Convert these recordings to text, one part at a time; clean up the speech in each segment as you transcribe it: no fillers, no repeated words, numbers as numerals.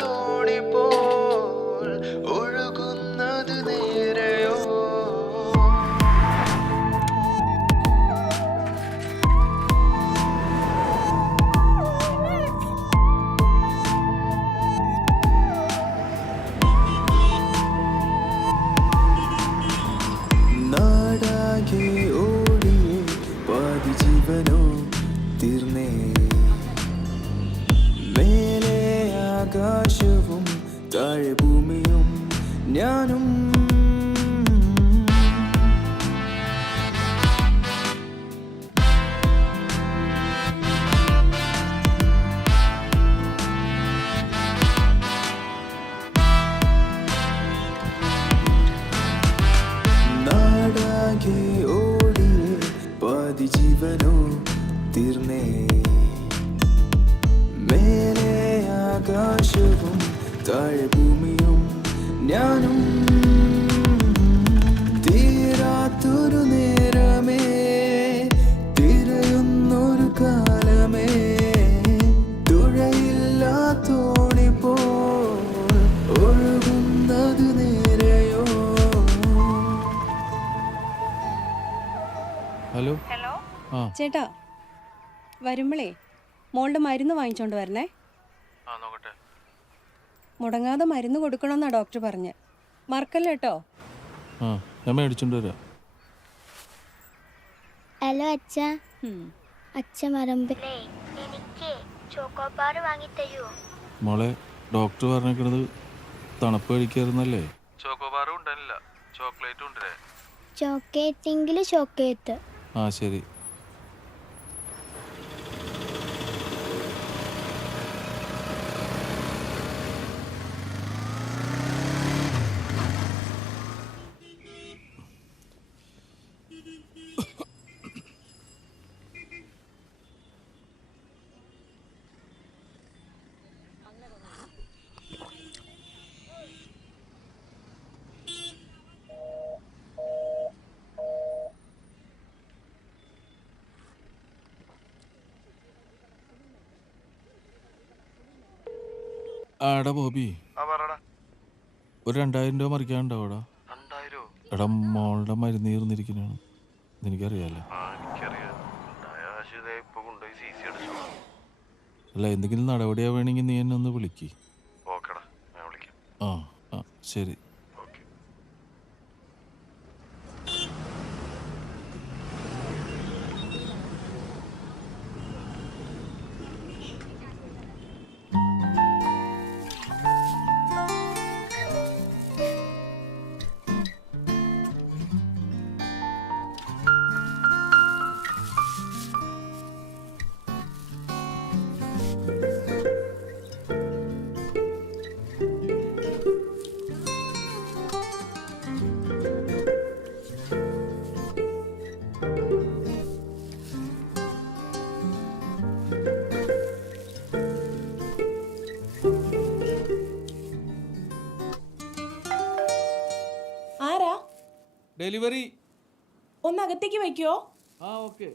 തോണി പോൽ ഒഴുകുന്നത് നേരെയോ. നാടാകെ ഓടിയേ പാതി ജീവനോ തീർന്നേ. മേലെ ആകാശവും താഴെ ഭൂമിയും ഞാനും. നാടാകെ ഓടിയേ പാതി ജീവനോ തീർന്നേ. മേലെ ആകാശവും താഴെ ഭൂമിയും ഞാനും. തീരാത്തൊരു നേരമേ തിരയുന്നൊരു കാലമേ തുഴയില്ലാ തോണി പോൽ ഒഴുകുന്നത് നേരെയോ. ഹലോ ഹലോ ആ ചേട്ടാ വരുമ്പളേ മോളുടെ മരുന്ന് വാങ്ങിച്ചോണ്ട് വരണേ. നോക്കട്ടെ. മുടങ്ങാതെ മരുന്ന് കൊടുക്കണമെന്നാ ഡോക്ടർ പറഞ്ഞ്. മറക്കല്ല കേട്ടോ. ആ ഞാൻ മേടിച്ചോണ്ട് വരാം. ഹലോ അച്ഛ. ഉം. അച്ഛ മറമ്പിലേ എനിക്ക് ചോക്കോബാർ വാങ്ങി തരുമോ? മോളെ ഡോക്ടർ പറഞ്ഞേക്കണത് തണുപ്പ് കഴിക്കാറുന്നല്ലേ. ചോക്കോബാറും ഉണ്ടല്ല, ചോക്ലേറ്റും ഉണ്ടേ. ചോക്കേറ്റെങ്കിൽ ചോക്കേറ്റ്. ആ ശരി. ആടാ ബോബി, ഒരു 2000 രൂപ മറിക്കാനുണ്ടാവൂടാ. എടാ മോളുടെ മരുന്ന് തീർന്നിരിക്കുന്നതാണ്, എനിക്കറിയാലോ. അല്ല എന്തെങ്കിലും നടപടിയാവേണമെങ്കിൽ നീ എന്നെ ഒന്ന് വിളിക്ക്. ആ ആ ശരി. ആരാ? ഡെലിവറി ഒന്ന് അകത്തേക്ക് വയ്ക്കോ? ആ ഓക്കെ.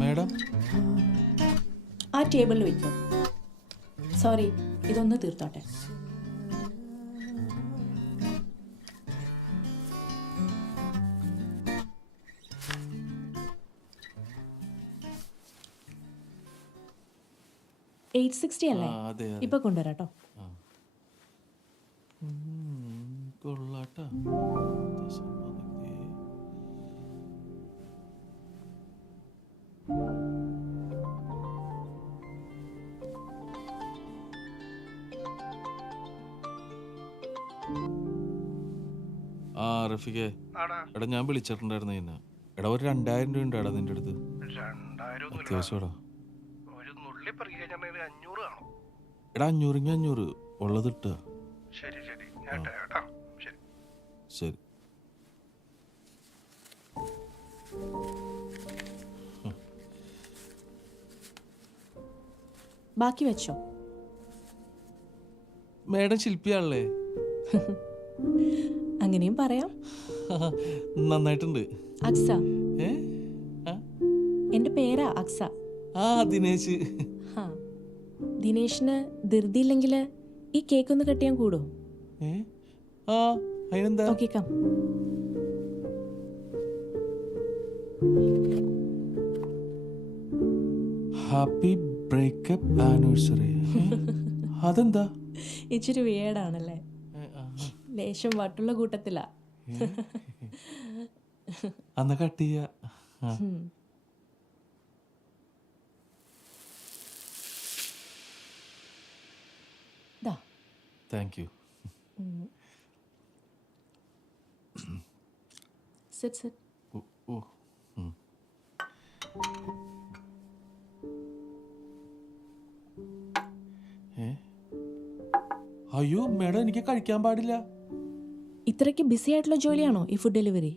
മാഡം ആ ടേബിളിൽ വയ്ക്കും. സോറി, ഇതൊന്ന് തീർത്തോട്ടെ. $860 അല്ലേ? ഇപ്പൊ കൊണ്ടുവരാട്ടോ. കൊള്ളാട്ടാ. ആ റഫീഖേ, എടാ ഞാൻ വിളിച്ചിട്ടുണ്ടായിരുന്നു ഇന്ന്. എടാ ഒരു 2000 രൂപ ഉണ്ടാടാ നിന്റെ അടുത്ത്? അത്യാവശ്യമാടാ. എടാ 500 ഉള്ളത് ഇട്ടാ. ശരി. ബാക്കി വെച്ചോ. മേഡം ശില്പിയാണല്ലേ? അങ്ങനെയും പറയാം. നന്നായിട്ടുണ്ട്. അക്സ, ഏ ആ, എൻ്റെ പേരാ അക്സ. ആ ദിനേശ്. ഹാ, ദിനേശിന് ധൃതിയില്ലെങ്കിൽ ഈ കേക്ക് ഒന്ന് കട്ട് ചെയ്യാൻ കൂടുമോ? ഏ ആ അതിനെന്താ? Okay, come. Happy breakup anniversary. അതെന്താ? ഇച്ചിരി വേടാണല്ലേ? ലേശം വട്ടുള്ള കൂട്ടത്തിലാ. അന്ന് കട്ട് ചെയ്യാ. Thank you. Sit sit. ഓ അയ്യോ മേഡം, എനിക്ക് കഴിക്കാൻ പാടില്ല. ഇത്രയ്ക്ക് ബിസി ആയിട്ടുള്ള ജോലിയാണോ ഈ ഫുഡ് ഡെലിവറി?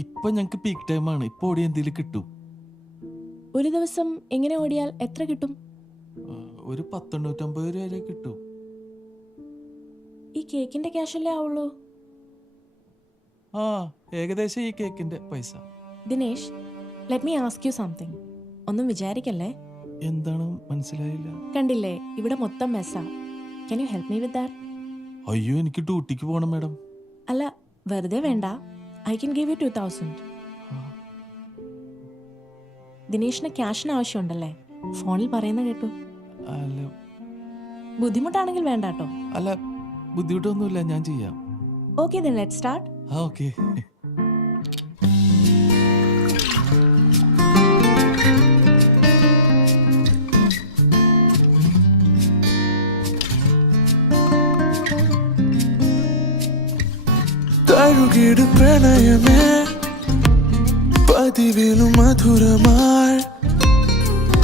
ഇപ്പൊ ഞങ്ങക്ക് പീക്ക് ടൈമാണ്. ഇപ്പൊ ഓടി എന്തെങ്കിലും കിട്ടും. ഒരു ദിവസം എങ്ങനെ ഓടിയാൽ എത്ര കിട്ടും? ഒരു 100-150 രൂപ വരെ കിട്ടും. ഈ കേക്കിന്റെ ക്യാഷല്ലേ ആവുള്ളൂ? ആ, ഏകദേശം ഈ കേക്കിന്റെ പൈസ. Dinesh, let me ask you something. ഒന്നും വിചാരിക്കല്ലേ? എന്താണ് മനസ്സിലായില്ല? കണ്ടില്ലേ, ഇവിടെ മൊത്തം മെസ്സാ. Can you help me with that? അയ്യോ, എനിക്ക് ഡ്യൂട്ടിക്ക് പോകണം മേഡം. അല്ല, വെറുതെ വേണ്ട. I can give you 2000. ദിനേശിന് ക്യാഷിന് ആവശ്യമുണ്ടല്ലേ? ഫോണിൽ പറയുന്ന കേട്ടു. അല്ല ബുദ്ധിമുട്ടാണെങ്കിൽ വേണ്ട കേട്ടോ. അല്ല, ബുദ്ധിമുട്ടൊന്നുമില്ല, ഞാൻ ചെയ്യാം. Okay, then let's start. ആ, ഓക്കെ. തഴുകിട് പ്രണയമേ, പതിവിലും മധുരമായി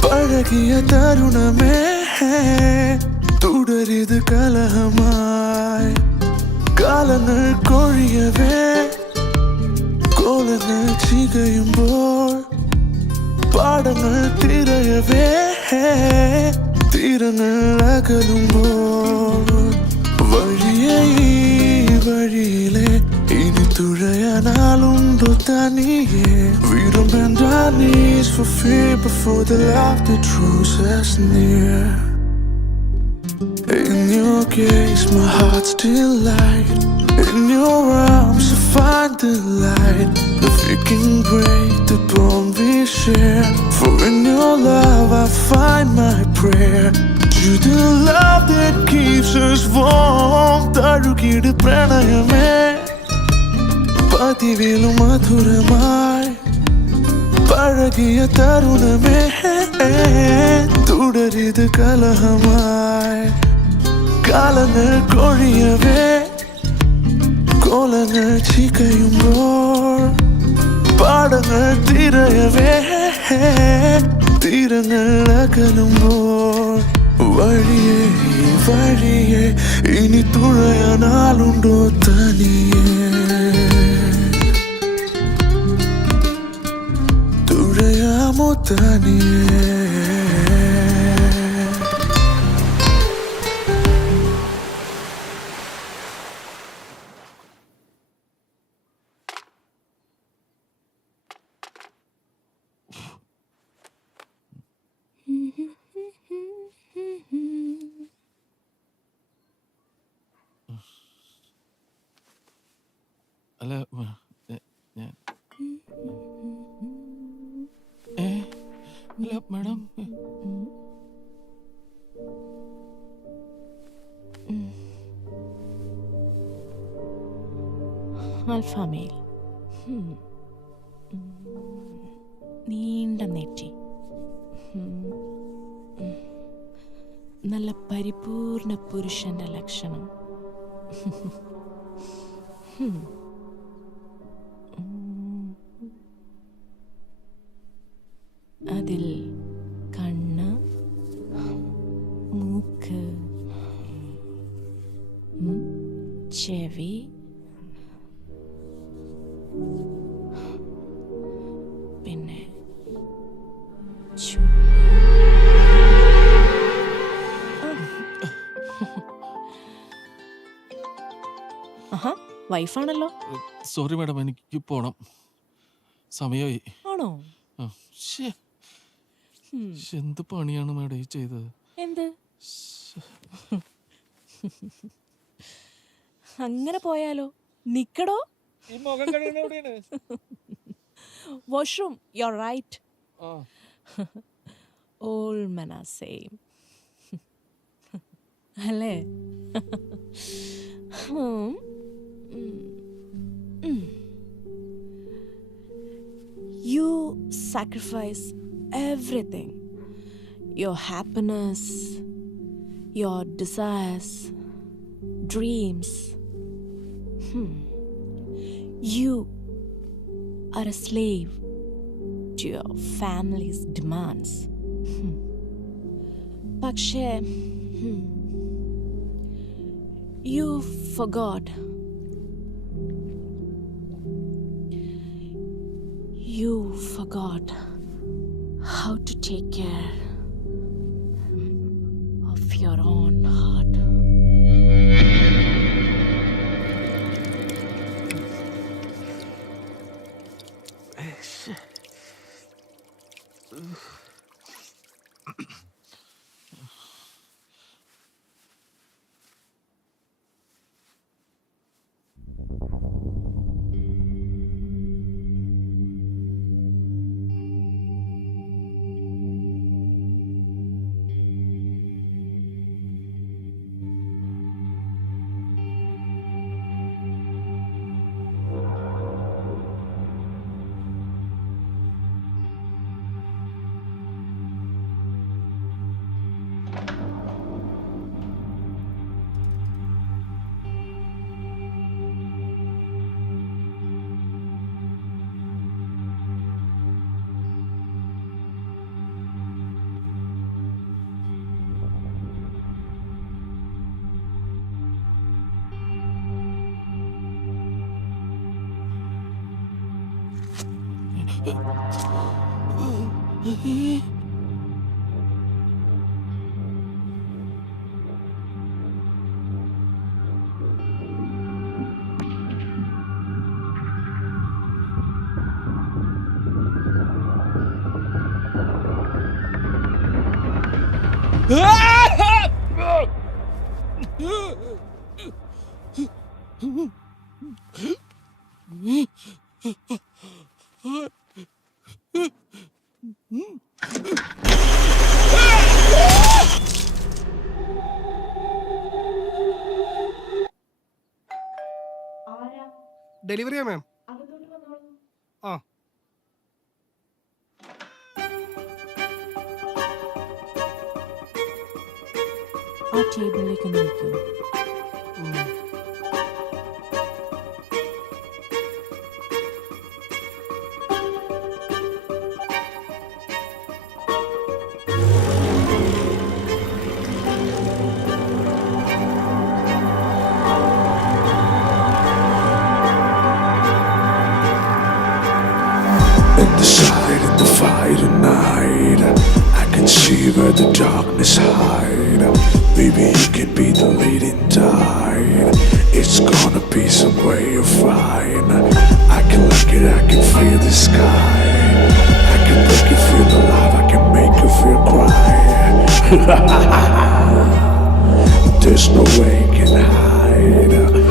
പഴകിയ തരുണമേ, തുടരിത് കലഹമായി. കാലങ്ങൾ കൊഴിയവേ, കോലങ്ങൾ ചികയുമ്പോൾ പാടങ്ങൾ തിരയവേ, തീരങ്ങൾ അകലുമ്പോൾ വഴിയേ വഴിയിലെ ഇനി തുഴയാനാലുണ്ടോ തനിയെ? We don't bend our knees for fear before the love that draws us near. In your gaze my heart still light, in your arms I find the light. If you can break the bond we share, for in your love I find my prayer. To the love that keeps us warm. തഴുകിട് പ്രണയമേ, പതിവിലും മധുരമായി പഴകിയ തരുണമേ, തുടരിത് കലഹമായി. കാലങ്ങൾ കൊഴിയവേ, കോലങ്ങൾ ചികയുമ്പോൾ പാടങ്ങൾ തിരയവേ, തീരങ്ങൾ അകലുമ്പോൾ വഴിയേ വഴിയേ ഇനി തുഴയാനാലുണ്ടോ തനിയെ? തുഴയാമോ തനിയെ? അല്ല ഞാൻ അല്ല മേഡം, അൽഫാമേൽ, നീണ്ട നെറ്റി, നല്ല പരിപൂർണ പുരുഷന്റെ ലക്ഷണം. അതിൽ കണ്ണ്, മൂക്ക്, ചെവി, പിന്നെ ചുണ്ട്. വൈഫാണല്ലോ. സോറി മാഡം, എനിക്ക് പോണം, സമയമായി. ആണോ? ആ, ശ്ശേ. എന്ത് പണിയാണ് മാഡം ഈ ചെയ്തത്? എന്ത്? അങ്ങനെ പോയാലോ? നിക്കടോ. ഈ മുഖം കഴുകുന്നത് എവിടെയാണ്? വാഷ്റൂം. You are right. ആ. All men are same. അല്ലേ? You sacrifice everything. Your happiness, your desires, dreams. You are a slave to your family's demands. പക്ഷേ you forgot. You forgot how to take care of your own heart. ഡെലിവറിയാ മാം. ആ ആ ടേബിളിലേക്ക് ഒന്ന് നിൽക്കൂ. In the side of the fire tonight, I can see where the darkness hide. Maybe you can be the leading tide. It's gonna be some way you're fine. I can like it, I can feel the sky. I can make you feel alive, I can make you feel cry. There's no way you can hide.